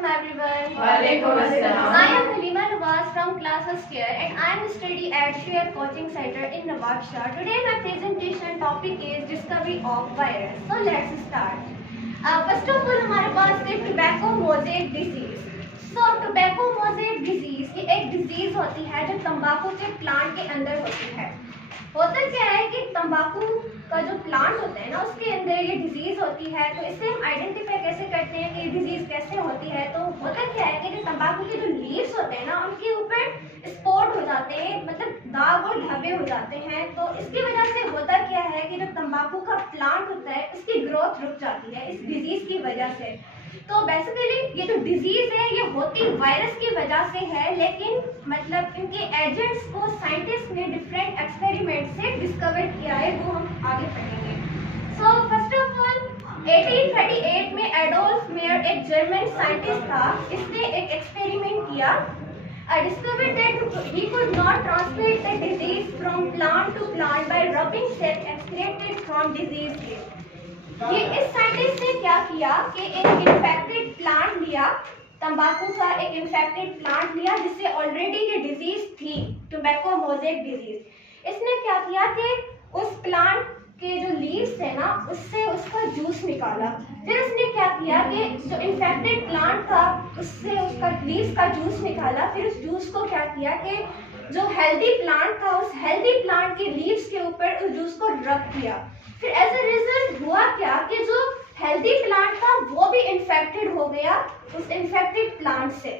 Assalamualaikum everyone. Walaikum Assalam. I am Halima Nawaz from class first year and I am study at Share Coaching Center in Nawabshah. Today my presentation topic is discovery of virus. So let's start. First of all हमारे पास है tobacco mosaic disease. So tobacco mosaic disease ये एक disease होती है जो तंबाकू के plant के अंदर होती है। होता क्या है कि तंबाकू का जो प्लांट होता है ना उसके अंदर ये डिजीज होती है। तो इससे हम आइडेंटिफाई कैसे करते हैं कि ये डिजीज कैसे होती है। तो होता क्या है कि जो तंबाकू के जो लीव्स होते हैं ना उनके ऊपर स्पॉट हो जाते हैं, मतलब दाग और धब्बे हो जाते हैं। तो इसकी वजह से होता क्या है कि जो तंबाकू का प्लांट होता है उसकी ग्रोथ रुक जाती है इस डिजीज की वजह से। तो बेसिकली ये जो डिजीज है ये होती वायरस की वजह से है, लेकिन मतलब इनके एजेंट्स को साइंटिस्ट ने डिफरेंट एक्सपेरिमेंट से डिस्कवर किया है, वो हम आगे पढ़ेंगे। सो फर्स्ट ऑफ ऑल 1838 में एडोल्फ मेयर एक जर्मन साइंटिस्ट था। इसने एक एक्सपेरिमेंट किया, discovered that he could not transmit the disease from plant to plant by rubbing cells excreted from diseased leaves. ये इस साइंटिस्ट ने क्या किया कि एक इन्फेक्टेड प्लांट लिया, तंबाकू का एक इन्फेक्टेड प्लांट लिया जिससे ऑलरेडी ये डिजीज थी, टोबैको मोज़ेक डिजीज। इसने क्या किया कि उस प्लांट के जो लीव्स थे ना उससे उसका जूस निकाला। फिर उसने क्या किया कि जो इन्फेक्टेड प्लांट था उससे उसका लीव्स का जूस निकाला। फिर उस जूस को क्या किया कि जो हेल्दी प्लांट था उस हेल्दी प्लांट के लीव्स के ऊपर उस जूस को रख दिया। फिर एज ए रिजल्ट हुआ क्या कि जो हेल्दी प्लांट था वो भी इन्फेक्टेड हो गया उस इन्फेक्टेड प्लांट से।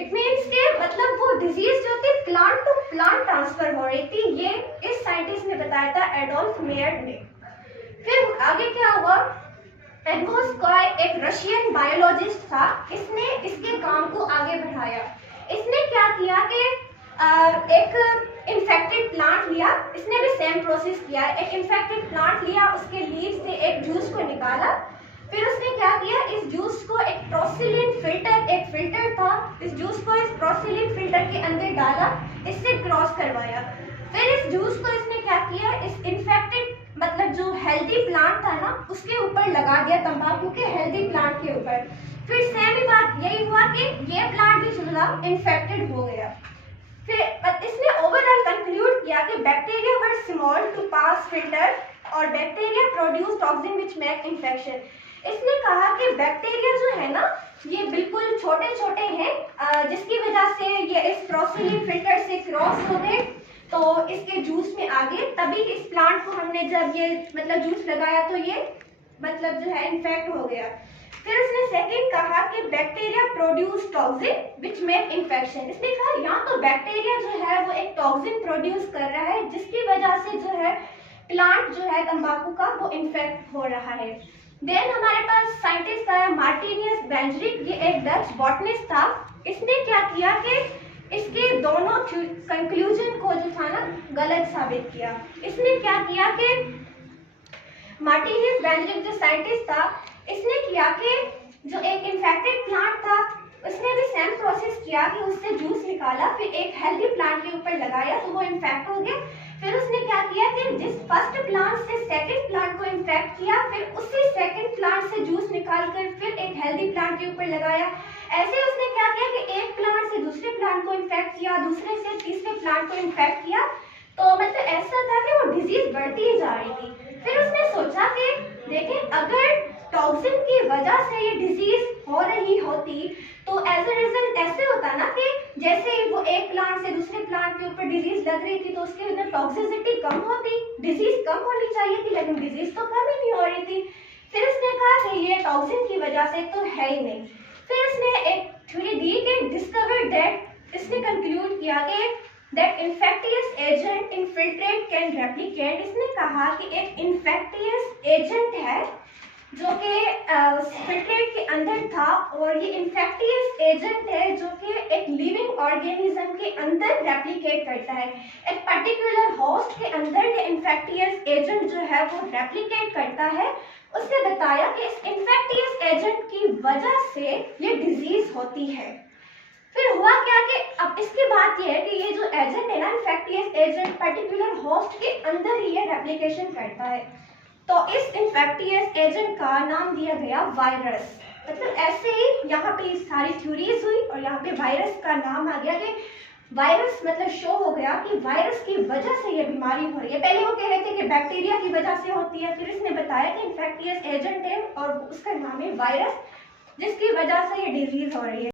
इट मीन्स के मतलब वो डिजीज जो थी प्लांट टू प्लांट ट्रांसफर हो रही थी। ये इस साइंटिस्ट ने बताया था एडोल्फ मेयर ने। फिर आगे क्या हुआ, एंगोस्कॉय एक रशियन बायोलॉजिस्ट था, इसने इसके काम को आगे बढ़ाया। इसने क्या किया कि एक इन्फेक्टेड प्लांट लिया, इसने भी सेम प्रोसेस किया। एक इन्फेक्टेड प्लांट लिया, उसके लीव से एक जूस को निकाला। फिर उसने क्या किया, इस जूस को एक ट्रोसिलिन फिल्टर, एक फिल्टर था, इस जूस को इस ट्रोसिलिन फिल्टर के अंदर डाला, इससे क्रॉस करवाया। फिर इस जूस को इसने क्या किया, इस इन्फेक्टेड मतलब जो हेल्दी प्लांट था ना उसके ऊपर लगा दिया, तंबाकू के हेल्दी प्लांट के ऊपर। फिर सेम ही बात यही हुआ कि ये प्लांट भी जो था इन्फेक्टेड हो गया। फिर इसने ओवरऑल कंक्लूड किया कि bacteria were small to pass filter और bacteria produce toxin which make infection. इसने कहा कि बैक्टीरिया जो है ना ये बिल्कुल छोटे छोटे हैं, जिसकी वजह से ये इस ट्रोसिलिन फिल्टर से क्रॉस हो गए तो इसके जूस में आ गए। तभी इस प्लांट को हमने जब ये मतलब जूस लगाया तो ये मतलब जो है इन्फेक्ट हो गया। फिर उसने सेकंड कहा कि bacteria produce toxin which make infection. इसने कहा यहाँ तो बैक्टीरिया जो है वो एक टॉक्सिन प्रोड्यूस कर रहा है जिसकी वजह से जो है प्लांट जो है तंबाकू का वो इन्फेक्ट हो रहा है। देन हमारे पास साइंटिस्ट आया मार्टिनियस बेंजरिक, ये एक डच बॉटनिस्ट था। इसने क्या किया कि इसके दोनों कंक्लूजन को जो था ना गलत साबित किया। इसने क्या किया कि मार्टिनियस बेंजरिक जो साइंटिस्ट था इसने किया कि जो एक इन्फेक्टेड प्लांट था उसने भी सेम प्रोसेस किया कि उससे जूस निकाला, फिर एक हेल्दी प्लांट के ऊपर लगाया तो वो इन्फेक्ट हो गया। फिर उसने क्या किया कि जिस फर्स्ट प्लांट से सेकंड प्लांट को इन्फेक्ट किया फिर उसी सेकंड प्लांट से जूस निकालकर फिर एक हेल्दी प्लांट के ऊपर लगाया। ऐसे उसने क्या किया कि एक प्लांट से दूसरे प्लांट को इन्फेक्ट किया, दूसरे से तीसरे प्लांट को इन्फेक्ट किया। तो मतलब ऐसा था कि वो डिजीज बढ़ती ही जा रही थी। फिर उसने सोचा कि देखें अगर टॉक्सिन की वजह से ये डिजीज हो रही होती तो एज ए रिजल्ट ऐसे होता ना कि जैसे वो एक प्लांट से दूसरे प्लांट के ऊपर डिजीज लग रही थी तो उसके अंदर टॉक्सिसिटी कम होती, डिजीज कम होनी चाहिए थी, लेकिन डिजीज तो कम ही नहीं हो रही थी। फिर उसने कहा कि ये टॉक्सिन की वजह से तो है ही नहीं। फिर उसने एक थ्योरी दी कि डिस्कवर्ड दैट, इसने कंक्लूड किया कि that infectious agent in filtrate can replicate. इसने कहा कि एक इन्फेक्टियस एजेंट है जो कि फिल्ट्रेट के अंदर था और ये इन्फेक्टियस एजेंट है जो कि एक लिविंग ऑर्गेनिज्म के अंदर रेप्लिकेट करता है। एक पर्टिकुलर होस्ट के अंदर ये इन्फेक्टियस एजेंट जो है वो रेप्लिकेट करता है। उसने बताया कि इस इन्फेक्टियस एजेंट की वजह से ये डिजीज होती है। फिर हुआ क्या कि अब इसकी बात यह है कि ये जो एजेंट है ना इन्फेक्टियस एजेंट पर्टिकुलर होस्ट के अंदर ही ये रेप्लिकेशन करता है। तो इस इन्फेक्टियस एजेंट का नाम दिया गया वायरस। मतलब ऐसे ही यहाँ पे सारी थ्योरीज हुई और यहाँ पे वायरस का नाम आ गया कि वायरस मतलब शो हो गया कि वायरस की वजह से ये बीमारी हो रही है। पहले वो कह रहे थे कि बैक्टीरिया की वजह से होती है, फिर इसने बताया कि इन्फेक्टियस एजेंट है और उसका नाम है वायरस, जिसकी वजह से ये डिजीज हो रही है।